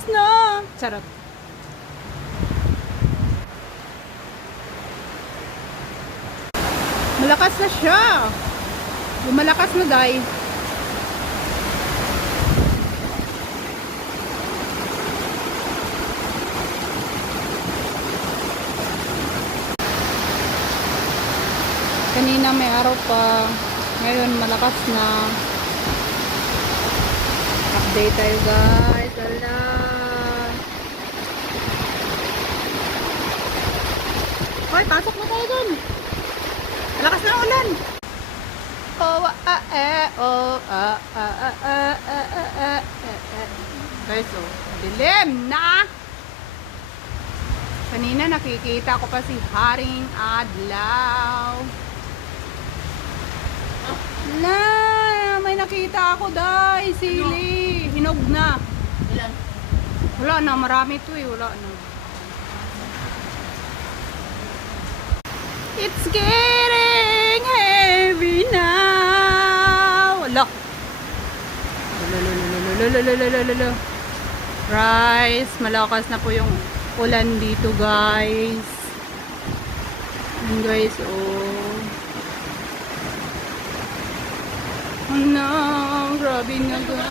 malakas na. Charot. Malakas na siya. Lumalakas na, day. Kanina may araw pa. Ngayon malakas na. Update tayo, guys. Ala. Hoy, pasok na tayo dun. Malakas na ang ulan. Guys, dilim na. Kanina nakikita ko pa si Haring Adlaw. Na, may nakita ako, day. Sili. Hinog na. Ilan? Wala na, marami to eh. Wala na. It's getting heavy now. Wala. Lalalalalalalalalala. Rice. Malakas na po yung ulan dito, guys. And guys, oh. No, grabe na, guys.